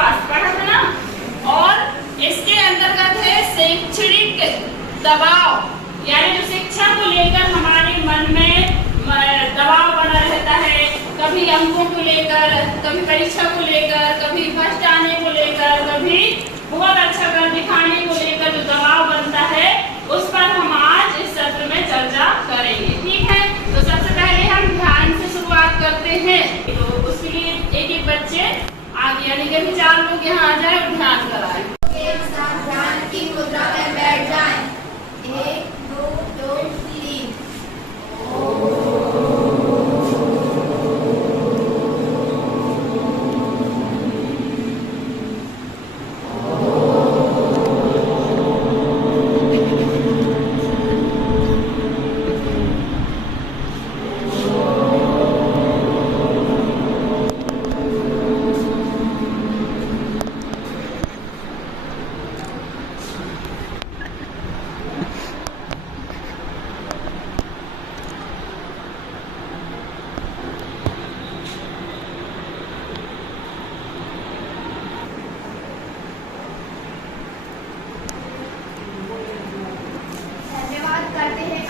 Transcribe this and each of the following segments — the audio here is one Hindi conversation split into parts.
स्वास्थ्य पढ़ा था ना। और इसके अंतर्गत है शैक्षणिक दबाव, यानी जो शिक्षा को लेकर हमारे मन में दबाव बना रहता है, कभी अंकों को लेकर, कभी परीक्षा को लेकर, कभी फर्स्ट आने को लेकर, कभी बहुत अच्छा कर दिखाने को लेकर जो दबाव बनता है, उस पर हम आज इस सत्र में चर्चा करेंगे। ठीक है, तो सबसे पहले हम ध्यान से शुरुआत करते हैं। तो उसके लिए एक एक बच्चे आगे, यानी कि 4 लोग यहाँ आ जाए और ध्यान कराएं। एक साथ ध्यान की मुद्रा में बैठ जाएं। 1 2 2 3।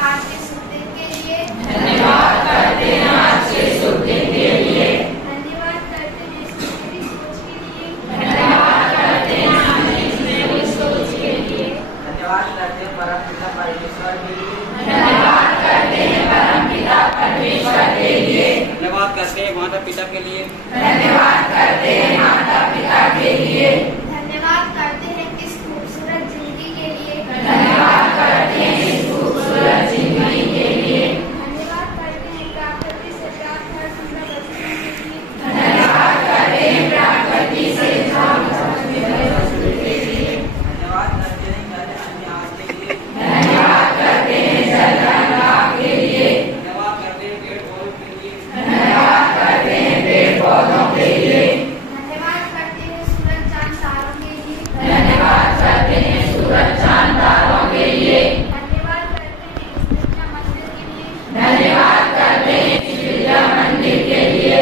आज के शुभ दिन के लिए धन्यवाद करते हैं। आज के शुभ दिन के लिए धन्यवाद करते हैं मेरी सोच के लिए। धन्यवाद करते हैं मेरी सोच के लिए। धन्यवाद करते हैं परम पिता परमेश्वर के लिए। धन्यवाद करते हैं परम पिता परमेश्वर के लिए। धन्यवाद करते हैं माता पिता के लिए। धन्यवाद करते हैं माता पिता के लिए। धन्यवाद करते हैं इस खूबसूरत जिंदगी के लिए। धन्यवाद करते हैं इस खूबसूरत जिंदगी के लिए। धन्यवाद करते हैं प्रकृति से प्राप्त हर सुंदर वस्तुओं के लिए। धन्यवाद करते हैं प्रकृति से प्राप्त हर सुंदर वस्तु के लिए। धन्यवाद करते हैं जल अन्य आग के लिए। धन्यवाद करते हैं जल अन्य के लिए। धन्यवाद करते हैं पेड़ पौधों के लिए। धन्यवाद करते हैं पेड़ पौधों के लिए। धन्यवाद करते हैं सूरज चांद तारों के लिए। धन्यवाद करते हैं सूरज चांद तारों के लिए। धन्यवाद करते हैं इस विद्या मंदिर के लिए। धन्यवाद करते हैं इस विद्या मंदिर के लिए।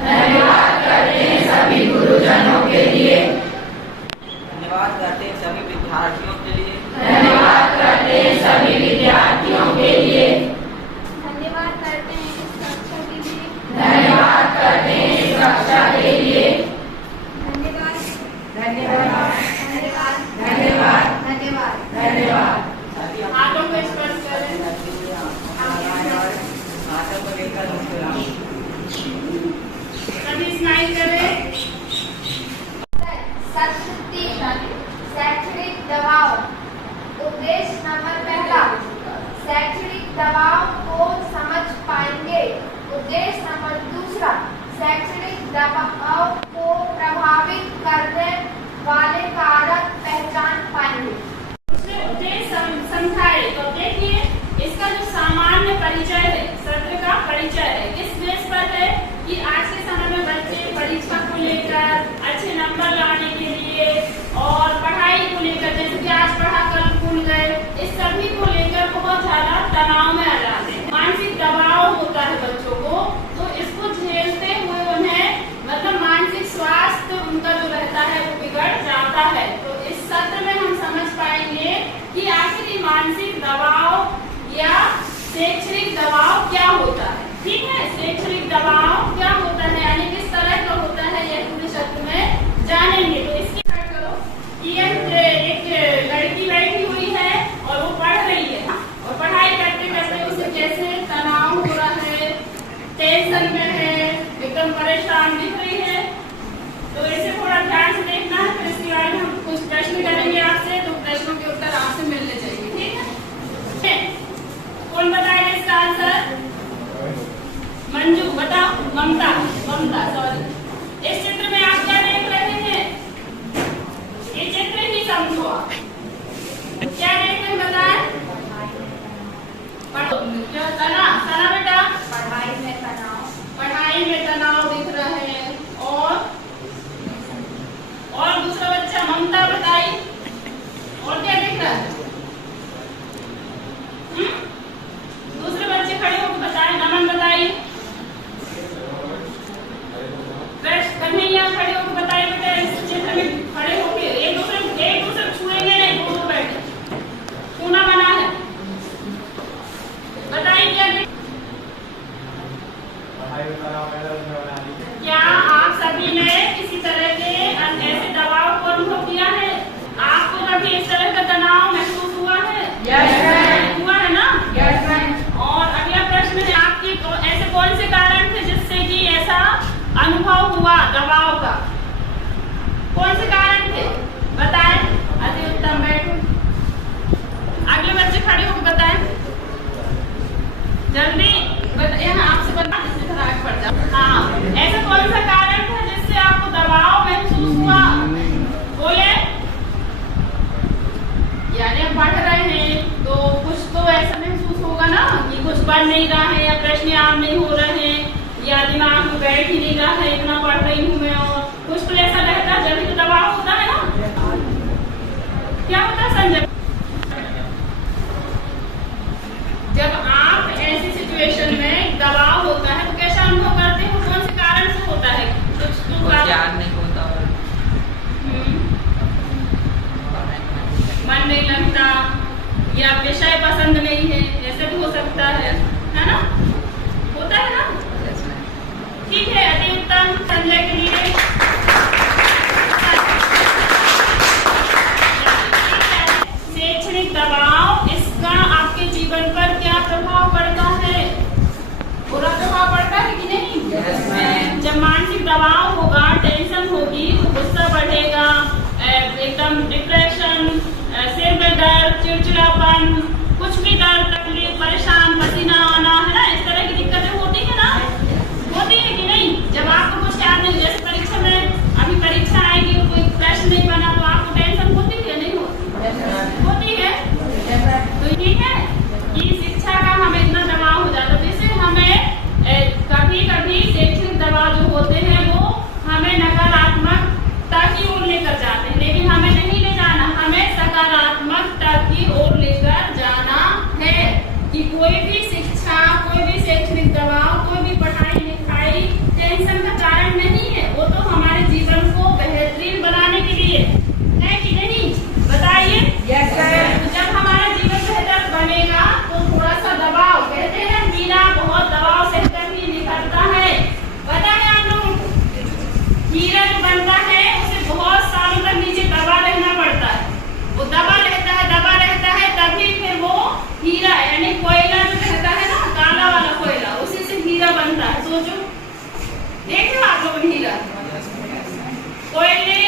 धन्यवाद करते हैं सभी गुरुजनों के लिए। धन्यवाद करते हैं सभी गुरुजनों के लिए। धन्यवाद करते हैं सभी विद्यार्थियों के लिए। धन्यवाद करते हैं सभी विद्यार्थियों के लिए। धन्यवाद करते हैं इस कक्षा के लिए। धन्यवाद करते हैं इस कक्षा के लिए। धन्यवाद धन्यवाद धन्यवाद धन्यवाद धन्यवाद। धन्यवाद। साथी हम हाथों को स्पर्श करें। हाथों को लेकर मुस्कुराएं। सभी स्माइल करें। सत्र 3 शैक्षणिक दबाव। उद्देश्य नंबर पहला, शैक्षणिक दबाव को समझ पाएंगे। उद्देश्य नंबर दूसरा, शैक्षणिक दबाव को प्रभावित करने वाले कारक पहचान पाएंगे। उसमें उद्देश्य समझाए। तो देखिए, इसका जो सामान्य परिचय है, सत्र का परिचय है, किस बेस पर है कि आज के समय में बच्चे परीक्षा को लेकर, अच्छे नंबर लाने के लिए और पढ़ाई को लेकर, जैसे कि आज पढ़ा कल भूल गए, इस सभी को लेकर बहुत ज्यादा तनाव में आ जाते हैं। मानसिक दबाव होता है बच्चों को, तो इसको झेलते हुए उन्हें मतलब मानसिक स्वास्थ्य उनका जो रहता है वो बिगड़ जाता है। तो इस सत्र में हम समझ पाएंगे कि आखिर ये मानसिक दबाव या शैक्षणिक दबाव क्या होता है। ठीक है, शैक्षणिक दबाव क्या होता है, यानी किस तरह का होता है, यह पूरे सत्र में जानेंगे। तो इसकी बात करो कि एक लड़की बैठी हुई है और वो पढ़ रही है और पढ़ाई करते करते उसे कैसे तनाव हो रहा है, टेंशन में है, एकदम परेशान दिख रही है। तो इसे थोड़ा ध्यान से देखना है। फिर इसके बाद हम कुछ प्रश्न करेंगे आपसे, तो प्रश्नों के उत्तर आपसे मिलने चाहिए। ठीक है, कौन बताएगा इसका आंसर? मंजू बताओ। ममता, ममता सॉरी। इस चित्र में आप क्या देख रहे हैं? ये चित्र ही समझो आप। क्या देख रहे हैं बताएं? तना बेटा, पढ़ाई में तनाव। पढ़ाई में तनाव दिख रहा है। और दूसरा बच्चा ममता बताई, और क्या दिख रहा है? दूसरे बच्चे खड़े होकर बताएं। नमन बताइए। क्या आप सभी ने किसी तरह के ऐसे दबाव को अनुभव किया है? आपको कभी इस तरह का तनाव महसूस हुआ है? हुआ है ना? और अगला प्रश्न है, आपके ऐसे कौन से कारण थे जिससे कि ऐसा अनुभव हुआ दबाव का? कौन से कारण थे बताएं? अति उत्तम, बैठो। अगले बच्चे खड़े होकर बताएं जल्दी। यहाँ आपसे बता, जिससे फिर आगे बढ़ जाओ। हाँ, ऐसा कौन सा कारण था जिससे आपको दबाव महसूस हुआ? बोले। यानी हम पढ़ रहे हैं तो कुछ तो ऐसा महसूस होगा ना कि कुछ बन नहीं रहा है, या प्रश्न याद नहीं हो रहे हैं, या दिमाग में बैठ ही नहीं रहा है, इतना पढ़ रही हूँ मैं, और कुछ तो ऐसा रहता है, जब भी तो दबाव होता है ना। क्या होता है संजय? जब आप ऐसी सिचुएशन में दबाव होता है तो कैसा अनुभव करते हो? कौन से कारण से होता है? कुछ याद नहीं होता और मन नहीं लगता, या विषय पसंद नहीं है, ऐसे भी हो सकता है ना? होता है ना? ठीक है, अति उत्तम। संजय के लिए शैक्षणिक दबाव, इसका आपके जीवन पर क्या प्रभाव पड़ता है? बुरा प्रभाव पड़ता है कि नहीं? जब मानसिक दबाव होगा, टेंशन होगी, तो गुस्सा बढ़ेगा, एकदम डिप्रेशन, सिर में दर्द, चिड़चिड़ापन, कुछ भी दर्द, तकलीफ, परेशान, पसीना आना, है ना? इस तरह की दिक्कतें होती है ना? होती है कि नहीं? जब आपको कुछ याद नहीं, जैसे परीक्षा में अभी परीक्षा आएगी, कोई प्रश्न नहीं बना तो आपको टेंशन होती है नहीं होती है? तो ठीक है कि शिक्षा का हमें इतना दबाव हो जाता है, जिससे हमें कभी कभी शैक्षणिक दबाव जो होते हैं वो हमें नकारात्मकता की ओर लेकर जाते हैं, लेकिन हमें नहीं ले जाना, हमें सकारात्मकता की ओर लेकर जाना है। कि कोई भी शिक्षा, कोई भी शैक्षणिक दबाव, कोई भी पढ़ाई लिखाई टेंशन का कारण नहीं है, वो तो हमारे जीवन को बेहतरीन बनाने के लिए है कि नहीं? बताइए। जब हमारा जीवन बेहतर बनेगा तो थोड़ा सा दबाव, कहते हैं हीरा बहुत दबाव सहकर ही निकलता है। पता है आप लोगों को? हीरा जो बनता है उसे बहुत सालों तक नीचे दबा रहना पड़ता है, वो दबा रहता है तभी फिर वो हीरा, यानी कोयला जो रहता है ना, काला वाला कोयला, उसी से हीरा बनता है। सोचो, देखो आप लोग, हीरा कोयले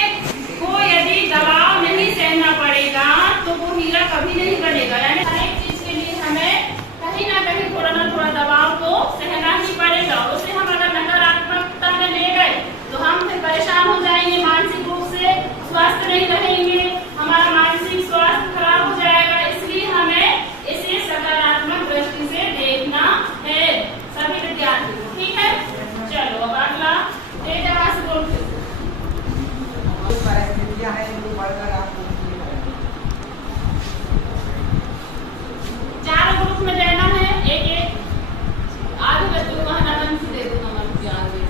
को यदि दबाव नहीं सहना पड़ेगा तो वो हीरा कभी नहीं बनेगा। यानी हर एक चीज के लिए हमें कहीं ना कहीं थोड़ा ना थोड़ा दबाव को सहना ही पड़ेगा। उसे हम अगर नकारात्मकता में ले गए तो हम फिर परेशान हो जाएंगे, मानसिक रूप से स्वस्थ नहीं रहेंगे, हमारा मानसिक स्वास्थ्य खराब हो जाएगा। इसलिए हमें इसे सकारात्मक दृष्टि से देखना है सभी विद्यार्थी को। ठीक है, चलो अब अगला तेज आवाज से बोलते परिस्थितियां हैं जो बढ़कर आपको चार ग्रुप में देना है, एक आधे बच्चों को नमन से दे दो, नमन ज्ञान दे।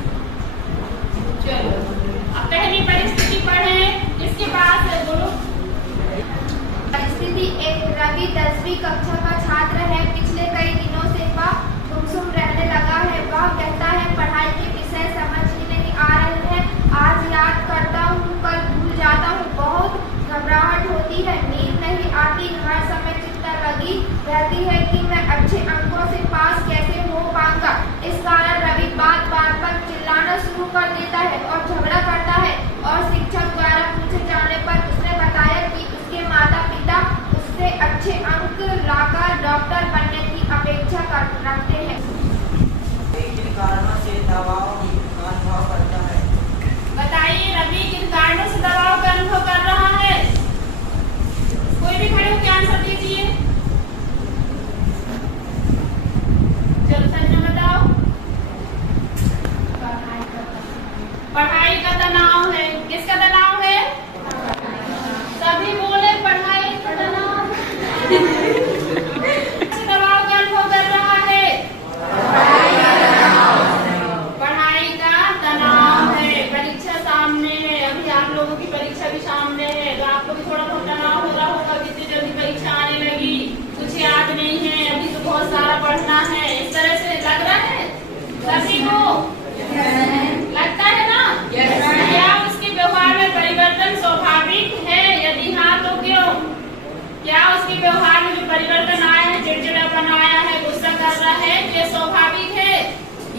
चलो अब पहली परिस्थिति पढ़ें, इसके बाद है बोलो। परिस्थिति एक, रवि 10वीं कक्षा का छात्र है। पिछले कई दिनों से वह गुमसुम रहने लगा है। वह कहता है पढ़ाई के विषय समझ ही नहीं आ रहे हैं, आज याद करता हूँ कल भूल जाता हूँ, बहुत घबराहट होती है, नींद नहीं आती, हर समय चिंता लगी रहती है कि मैं अच्छे अंकों से पास कैसे हो पाऊंगा। इस कारण रवि बात पर चिल्लाना शुरू कर देता है और झगड़ा करता है, और शिक्षक द्वारा पूछे जाने पर उसने बताया कि उसके माता पिता उससे अच्छे अंक लाकर डॉक्टर बनने की अपेक्षा रखते हैं। किन कारणों से दबाव का अनुभव करता है? बताइए, रवि किन कारणों से दबाव का अनुभव कर रहा है? कोई भी खड़े होकर आंसर दीजिए। चलो संजय बताओ। पढ़ाई का तनाव है। किसका तनाव है? सभी बोले पढ़ाई का तनाव। दबाव का अनुभव कर रहा है।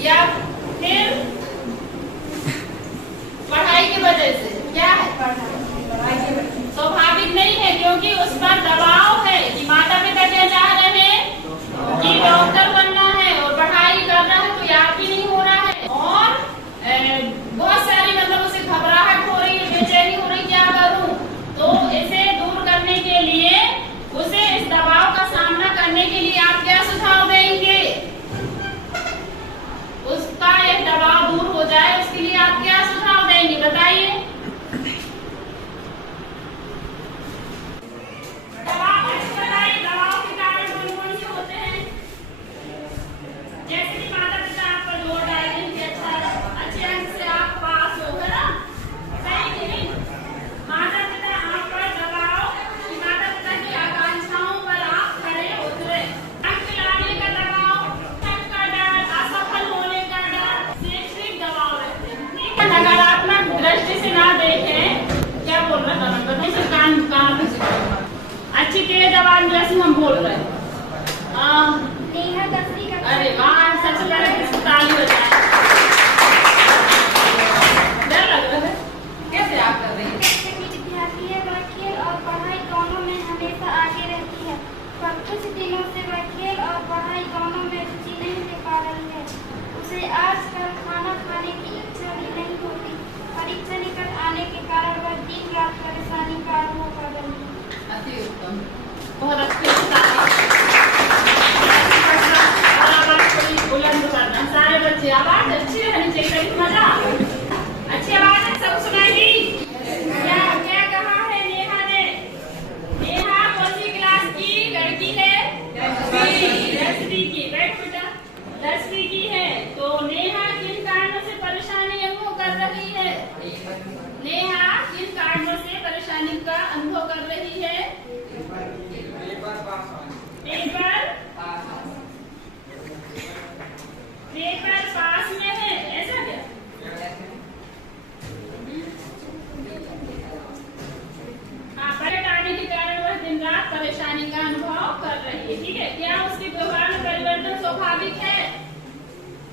या फिर पढ़ाई की वजह से? क्या है? स्वाभाविक नहीं है, क्योंकि उस पर दबाव है कि माता पिता क्या चाह रहे हैं कि डॉक्टर बनना है और पढ़ाई करना है, तो याद भी नहीं हो रहा है और बहुत सारी मतलब उसे घबराहट हो रही है, बेचैनी हो रही, क्या करूं? तो इसे दूर करने के लिए, उसे इस दबाव का सामना करने के लिए आप क्या सुझाव देंगे? उसका एक दबाव दूर हो जाए उसके लिए आप क्या सुझाव देंगे, बताइए। दबाव के कारण कौन-कौन से होते हैं? जैसे कि माता पिता आप पर जोर डालते हैं कि अच्छे अंक से आप पास हो, है ना? सही कि नहीं? माता पिता आप पर दबाव कि माता पिता की आकांक्षाओं पर आप खड़े उतरे। अंक लाने का दबाव, अंक का डर, असफल होने का डर, शैक्षणिक दबाव रहते हैं। नकारात्मक दृष्टि से ना देखें। क्या बोल रहा था मैं? बताइए, कान अच्छी तेज आवाज में जैसे हम बोल रहे हैं। अरे वाह, सबसे पहले किसको ताली बजाएं। डर लग रहा है? कैसे आप कर रही हैं? विद्यार्थी है, वह खेल और पढ़ाई दोनों में हमेशा आगे रहती है, पर कुछ दिनों से वह खेल और पढ़ाई दोनों में रुचि नहीं दिखा रही है। उसे आजकल खाना खाने की इच्छा भी नहीं होती। परीक्षा निकट आने के कारण वह दिन रात परेशानी का अनुभव कर रही है। अति उत्तम, बहुत अच्छे। बुलंद करना, सारे बच्चे आवाज अच्छी रहनी चाहिए, मजा अच्छी आवाज है, सब सुनाएगी। क्या क्या कहा है नेहा ने? नेहा कौन सी क्लास की लड़की है? 10वीं की। बैठ बेटा, 10वीं की है। तो नेहा किन कारणों से परेशानी अनुभव कर रही है? नेहा किन कारणों से परेशानी का अनुभव कर रही है? पेपर पास में है, ऐसा क्या? बजट आने के कारण वह दिन रात परेशानी का अनुभव कर रही है, ठीक है। क्या उसके व्यवहार में परिवर्तन स्वाभाविक है?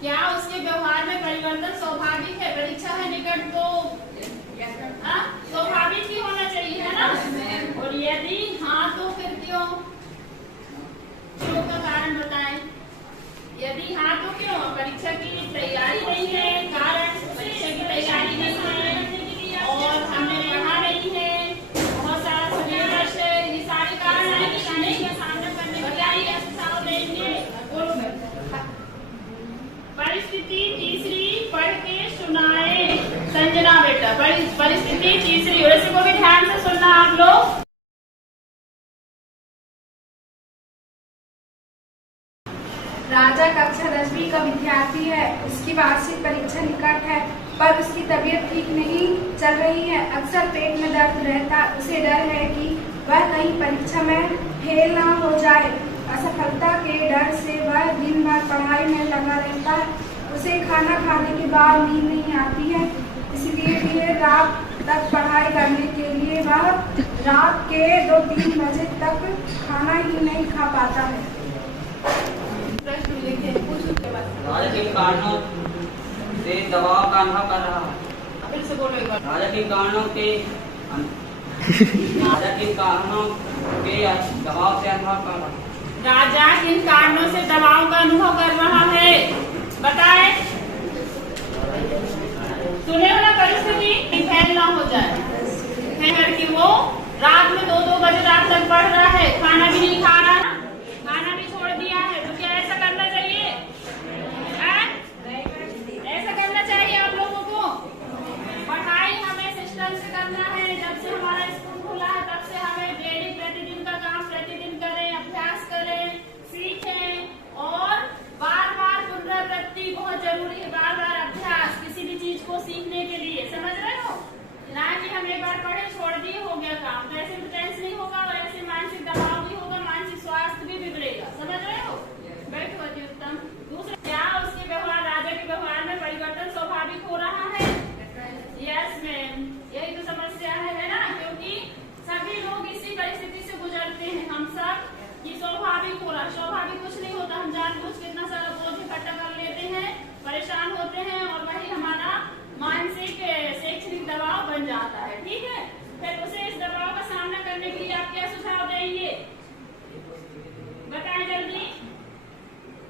क्या उसके व्यवहार में परिवर्तन स्वाभाविक है? परीक्षा है निकट तो स्वाभाविक ही होना चाहिए, है ना? और यदि हाँ तो फिर क्यों? क्यों का कारण बताएं। यदि हाँ तो क्यों? परीक्षा की तैयारी नहीं है, कारण परीक्षा की तैयारी नहीं है और हमने पढ़ा नहीं है, बहुत सारा सिलेबस है, ये सारे कारण है कि नहीं का सामना करने के लिए सुझाव देंगे। परिस्थिति तीसरी पढ़ के सुनाए। संजना बेटा, परिस्थिति तीसरी, और इसी को भी ध्यान से सुनना आप लोग। राजा कक्षा 10वीं का विद्यार्थी है। उसकी वार्षिक परीक्षा निकट है, पर उसकी तबीयत ठीक नहीं चल रही है। अक्सर पेट में दर्द रहता। उसे डर है कि वह कहीं परीक्षा में फेल ना हो जाए। असफलता के डर से वह दिन भर पढ़ाई में लगा रहता है। उसे खाना खाने के बाद नींद नहीं आती है, इसलिए भी रात तक पढ़ाई करने के लिए वह रात के 2-3 बजे तक खाना ही नहीं खा पाता है। राजा के कारणों से दबाव का अनुभव कर रहा है। फिर से बोलो एक बार। राजा के कारणों के दबाव से अनुभव कर रहा है। राजा किन कारणों से दबाव का अनुभव कर रहा है, बताए। सुने हो ना? परिस्थिति फेल ना हो जाए, कि वो रात में 2-2 बजे रात तक पढ़ रहा है, खाना भी नहीं खा रहा, खाना भी छोड़ दिया है। तो क्या ऐसा करना चाहिए? ऐसा करना चाहिए आप लोगों को। पढ़ाई हमें सिस्टम से करना है। जब से हमारा स्कूल खुला है तब से हमें डेली प्रतिदिन का काम प्रतिदिन करें, अभ्यास करें, सीखें और बार-बार पुनरावृत्ति बहुत जरूरी है। बार-बार अभ्यास किसी भी चीज को सीखने के लिए, समझ रहे हो ना? कि हम एक बार पढ़े छोड़ दिए हो गया काम, तो ऐसे टेंस नहीं होगा और ऐसे मानसिक दबाव भी होगा, मानसिक स्वास्थ्य भी बिगड़ेगा। समझ रहे हो? बैठो अति उत्तम। दूसरा, क्या उसके व्यवहार, राजा के व्यवहार में परिवर्तन स्वाभाविक हो रहा है? यस मैम, यही तो समस्या है ना? क्योंकि सभी लोग इसी परिस्थिति से गुजरते हैं। हम सब ये स्वाभाविक हो रहा है। स्वाभाविक कुछ नहीं होता, हम जानबूझ के इतना सारा बोझ इकट्ठा कर लेते हैं, होते हैं और वही हमारा मानसिक शैक्षणिक दबाव बन जाता है। ठीक है, फिर उसे इस दबाव का सामना करने के लिए आप क्या सुझाव देंगे, बताएं जल्दी।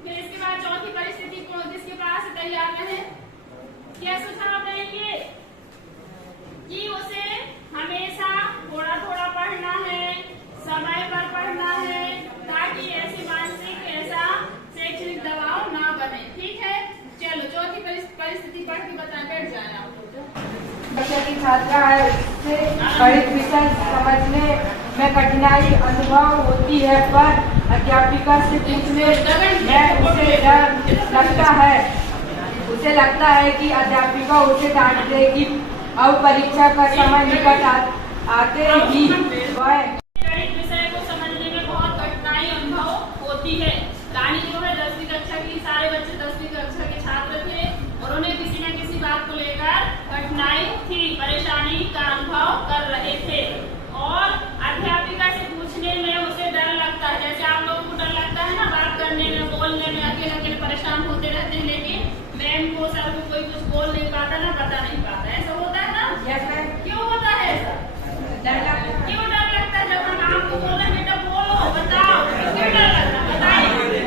फिर इसके बाद चौथी परिस्थिति को जिसके पास तैयार रहे, क्या सुझाव देंगे कि उसे हमेशा थोड़ा थोड़ा पढ़ना है, समय पर पढ़ना है, ताकि ऐसी मानसिक ऐसा शैक्षणिक दबाव ना बने। ठीक है, चलो चौथी परिस्थिति पढ़ के बता बैठ जाए आप लोग। बच्चे की छात्रा है, उससे गणित विषय समझने में कठिनाई अनुभव होती है, पर अध्यापिका से पूछने में उसे डर लगता है। उसे लगता है कि अध्यापिका उसे डांट देगी। अब परीक्षा का समय निकट आते ही वह गणित विषय को समझने में बहुत कठिनाई अनुभव होती है। रानी जो है 10वीं कक्षा की, सारे बच्चे 10वीं कक्षा के छात्र थे और उन्हें किसी न किसी बात को लेकर कठिनाई थी, परेशानी का अनुभव कर रहे थे और अध्यापिका से पूछने में उसे डर लगता है। जैसे आप लोगों को डर लगता है ना बात करने में, बोलने में, अकेले अकेले परेशान होते रहते हैं, लेकिन मैम को सर को कोई कुछ बोल नहीं पाता ना, बता नहीं पाता, ऐसा होता है ना। क्यों होता है ऐसा, क्यों डर लगता है? जब हम आपको बोल रहे बेटा बोलो बताओ, क्यों डर लगता है बताइए।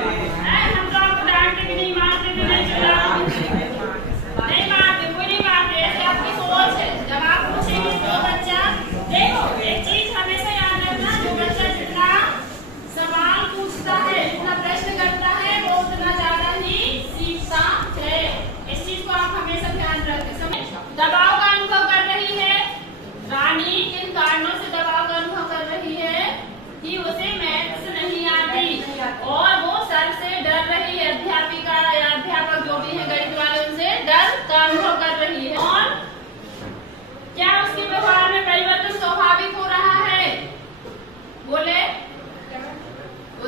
हम तो आपको डांटते भी नहीं, मारते भी नहीं, नहीं मारते, कोई नहीं मारते, ऐसे आपकी सोच है। जब आप पूछेंगे तो बच्चा, देखो एक चीज हमेशा याद रखना, जो बच्चा जितना सवाल पूछता है, जितना प्रश्न करता है, वो उतना ज्यादा ही सीखता है। इस चीज को आप हमेशा ध्यान रखें। दबाव का अनुभव कर रही है रानी, किन कारणों से दबाव का अनुभव कर रही है कि उसे मैथ्स नहीं आती और वो सर से डर रही है, अध्यापिका या अध्यापक जो भी है गणित वाले, उनसे डर का अनुभव कर रही है। और क्या उसके व्यवहार में परिवर्तन स्वाभाविक हो रहा है, बोले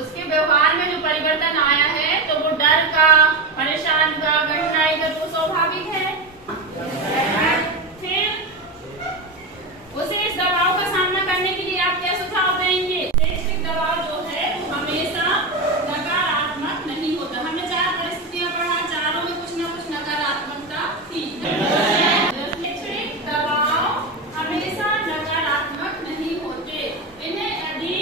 उसके व्यवहार में जो परिवर्तन आया है तो वो डर का, परेशान का, कठिनाई का तो स्वाभाविक है। फिर उसे इस दबाव का सामना करने के लिए आप क्या सुझाव देंगे? शैक्षणिक दबाव जो है वो हमेशा नकारात्मक नहीं होता। हमने 4 परिस्थितियां पढ़ा, चारों में कुछ न कुछ नकारात्मकता थी। शैक्षणिक दबाव हमेशा नकारात्मक नहीं होते, इन्हें यदि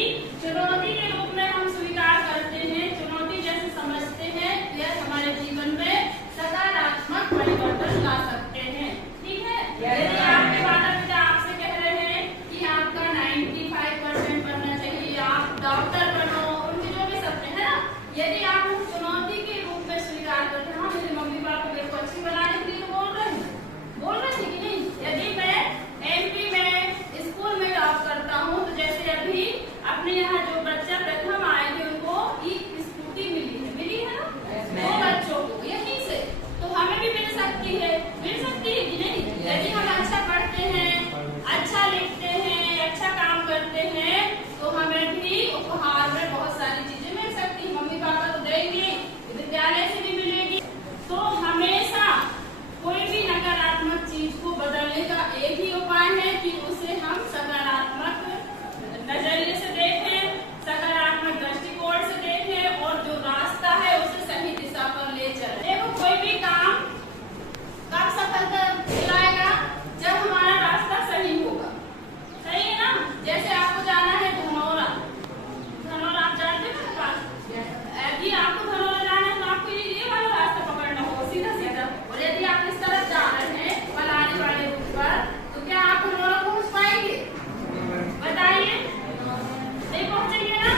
चुनौती के रूप में हम स्वीकार करते हैं, चुनौती जैसे समझते हैं, यह हमारे जीवन में सकारात्मक परिवर्तन ला सकते हैं। ठीक है, यदि आपके माता पिता आपसे कह रहे हैं कि आपका 95% बनना चाहिए, आप डॉक्टर बनो, उनके जो भी सपने हैं ना, यदि आप उस चुनौती के रूप में स्वीकार करते हैं, हाँ मेरे मम्मी पापा मेरे को अच्छी बनाने के लिए बोल रहे थे कि नहीं। यदि मैं MP में स्कूल में टॉप करता हूँ, तो जैसे अभी अपने यहाँ जो बच्चा प्रथम आए थे उनको स्कूटी मिली है ना, 2 बच्चों को यहीं से, तो हमें भी मिल सकती है कि नहीं। यदि हम अच्छा पढ़ते हैं, अच्छा लिखते हैं, अच्छा काम करते हैं, तो हमें भी उपहार में बहुत सारी चीजें मिल सकती है। मम्मी पापा तो देंगे, विद्यालय से भी मिलेगी। तो हमेशा कोई भी नकारात्मक चीज को बदलने का एक ही उपाय है कि उसे हम सकारात्मक नजरिए से देखें, सकारात्मक दृष्टिकोण से देखें और जो रास्ता है उसे सही दिशा पर ले चलें। देखो कोई भी काम कब सफलता दिलाएगा, जब हमारा रास्ता सही होगा, सही है ना। जैसे आपको जाना है धनौरा, आप जानते हैं मेरे पास, यदि आपको धनौरा जाना है तो आपके लिए ये वाला रास्ता पकड़ना होगा, सीधा सीधा। और यदि आप इस तरफ जा रहे हैं पलारी वाले रूट पर, तो क्या आप धनौरा पहुंच पाएंगे, बताइए? नहीं पहुंचेंगे ना।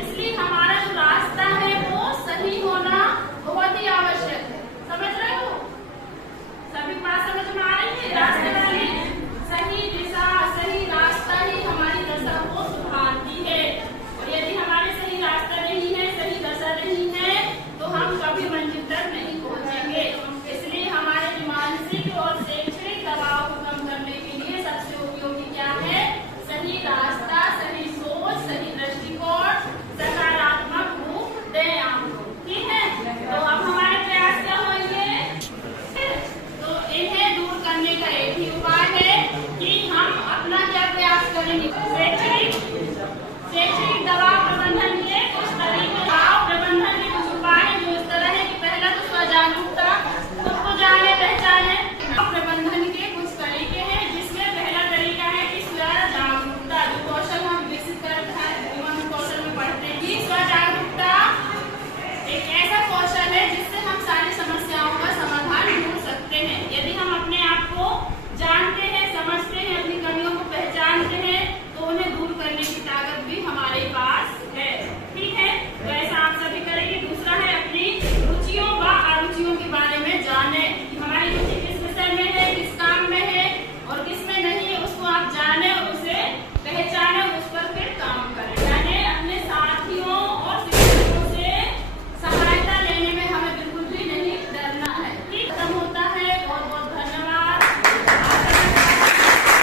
इसलिए हमारा जो रास्ता है वो सही होना बहुत ही आवश्यक है। समझ रहे हो? सभी बात समझ में आ रही है? रास्ते वाली सही दिशा, सही रास्ता ही हमारी दशा को सुधारती है। और यदि हमारे सही रास्ता नहीं है, सही दशा नहीं है, तो हम कभी मंजिल तक नहीं पहुंचेंगे। इसलिए हमारे मानसिक और शैक्षणिक दबाव को कम करने के लिए सबसे उपयोगी क्या है? सही रास्ता, सही सोच, सही दृष्टिकोण, सकारात्मक रूप दें आपको। ठीक है, तो अब हमारे प्रयास क्या होंगे? तो इन्हें दूर करने का एक ही उपाय है कि हम अपना क्या प्रयास करेंगे।